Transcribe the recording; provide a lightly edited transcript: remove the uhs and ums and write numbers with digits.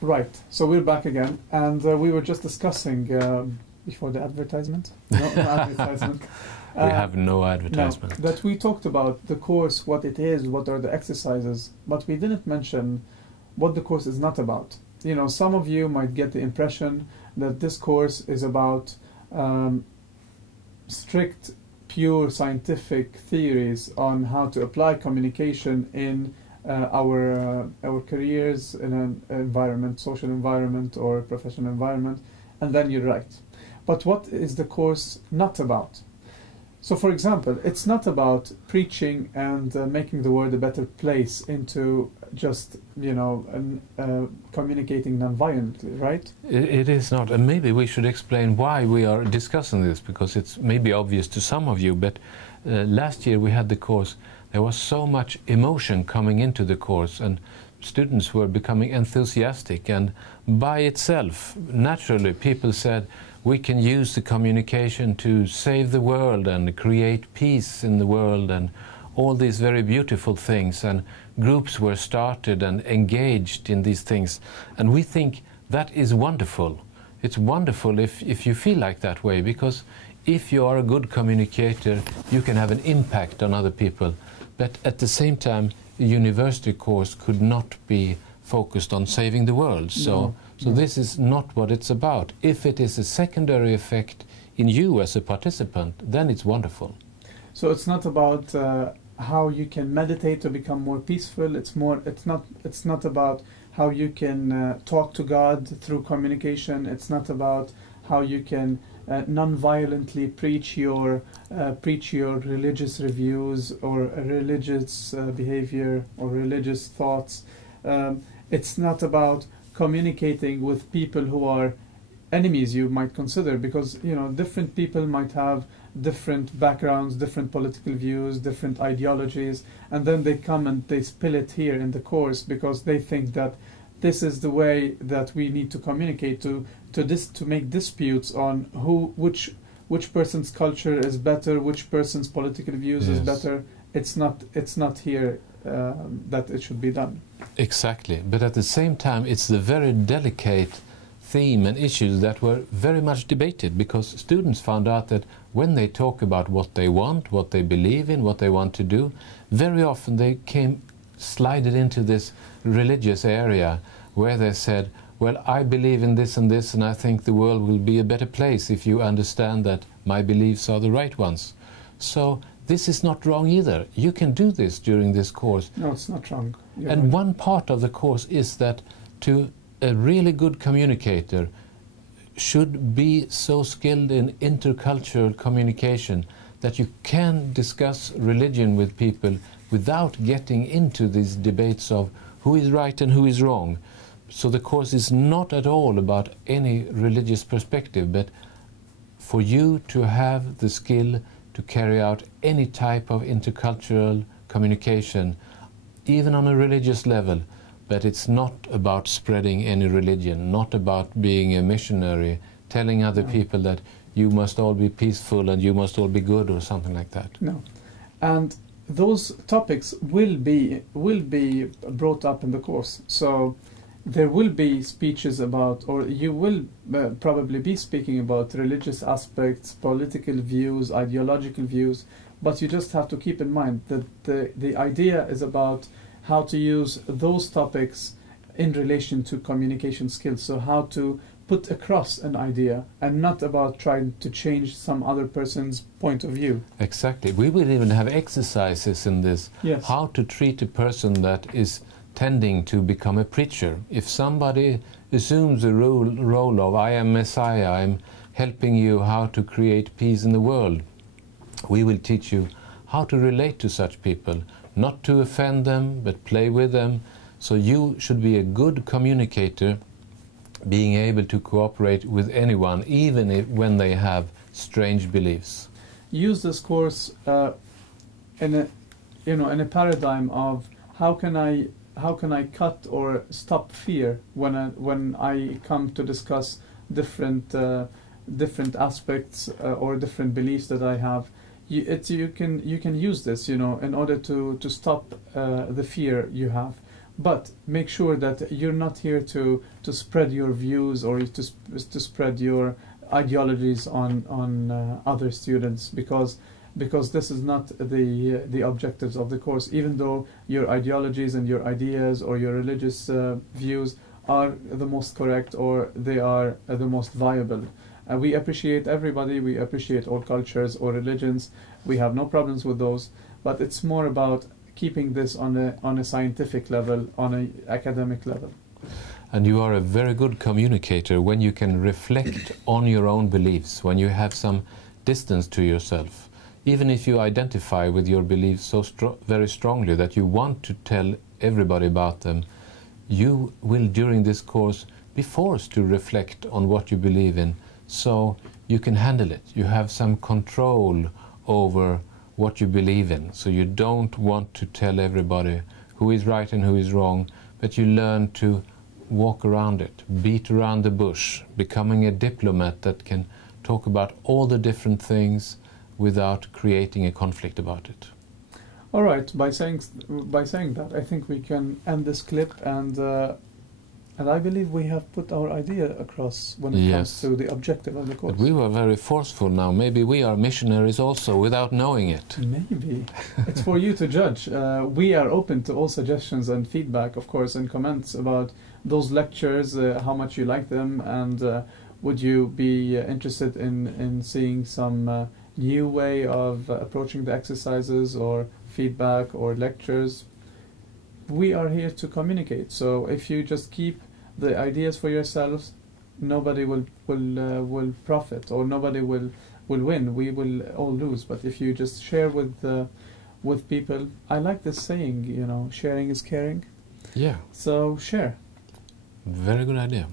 Right. So we're back again, and we were just discussing before the advertisement. No advertisement. We have no advertisement. No, that we talked about the course, what it is, what are the exercises, but we didn't mention what the course is not about. You know, some of you might get the impression that this course is about strict, pure scientific theories on how to apply communication in our careers in an environment, social environment or professional environment, and then you're right. But what is the course not about? So, for example, it's not about preaching and making the world a better place into just, you know, communicating non-violently, right? It is not, and maybe we should explain why we are discussing this, because it's maybe obvious to some of you, but last year we had the course. There was so much emotion coming into the course, and students were becoming enthusiastic, and by itself, naturally, people said, we can use the communication to save the world and create peace in the world and all these very beautiful things, and groups were started and engaged in these things, and we think that is wonderful. It's wonderful if you feel like that way, because if you are a good communicator, you can have an impact on other people. But at the same time, the university course could not be focused on saving the world. So this is not what it's about. If it is a secondary effect in you as a participant, then it's wonderful. So it's not about how you can meditate to become more peaceful. It's not about how you can talk to God through communication. It's not about how you can non-violently preach your religious reviews or religious behavior or religious thoughts. It's not about communicating with people who are enemies you might consider, because you know different people might have different backgrounds, different political views, different ideologies, and then they come and they spill it here in the course because they think that this is the way that we need to communicate to make disputes on which person's culture is better, which person's political views is better. It's not here that it should be done. Exactly, but at the same time it's the very delicate theme and issues that were very much debated, because students found out that when they talk about what they want, what they believe in, what they want to do, very often they slided into this religious area where they said, well, I believe in this and this, and I think the world will be a better place if you understand that my beliefs are the right ones. So this is not wrong either. You can do this during this course. No, it's not wrong. And one part of the course is that a really good communicator should be so skilled in intercultural communication that you can discuss religion with people without getting into these debates of who is right and who is wrong. So the course is not at all about any religious perspective, but for you to have the skill to carry out any type of intercultural communication, even on a religious level. But it's not about spreading any religion, not about being a missionary, telling other people that you must all be peaceful and you must all be good or something like that. No. And those topics will be brought up in the course. So there will be speeches about, or you will probably be speaking about religious aspects, political views, ideological views, but you just have to keep in mind that the idea is about how to use those topics in relation to communication skills. So how to put across an idea, and not about trying to change some other person's point of view. Exactly. We will even have exercises in this. Yes. How to treat a person that is tending to become a preacher. If somebody assumes the role of I am Messiah, I'm helping you how to create peace in the world, we will teach you how to relate to such people, not to offend them, but play with them. So you should be a good communicator, being able to cooperate with anyone, even when they have strange beliefs. Use this course in a paradigm of how can I cut or stop fear when I come to discuss different aspects or different beliefs that I have. You can use this, in order to stop the fear you have. But make sure that you're not here to spread your views or to spread your ideologies on other students, because this is not the objectives of the course. Even though your ideologies and your ideas or your religious views are the most correct, or they are the most viable. We appreciate everybody, we appreciate all cultures or religions, we have no problems with those, but it's more about keeping this on a scientific level, on an academic level. And you are a very good communicator when you can reflect on your own beliefs, when you have some distance to yourself. Even if you identify with your beliefs so very strongly that you want to tell everybody about them, you will during this course be forced to reflect on what you believe in, so you can handle it. You have some control over what you believe in, so you don't want to tell everybody who is right and who is wrong, but you learn to walk around it, beat around the bush, becoming a diplomat that can talk about all the different things without creating a conflict about it. All right. By saying that, I think we can end this clip, and I believe we have put our idea across when it comes to the objective of the course. But we were very forceful now. Maybe we are missionaries also without knowing it. Maybe. It's for you to judge. We are open to all suggestions and feedback, of course, and comments about those lectures, how much you like them, and would you be interested in seeing some new way of approaching the exercises, or feedback or lectures. We are here to communicate, so if you just keep the ideas for yourselves, nobody will profit, or nobody will win. We will all lose. But if you just share with people, I like this saying, you know, sharing is caring. Yeah. So share. Very good idea.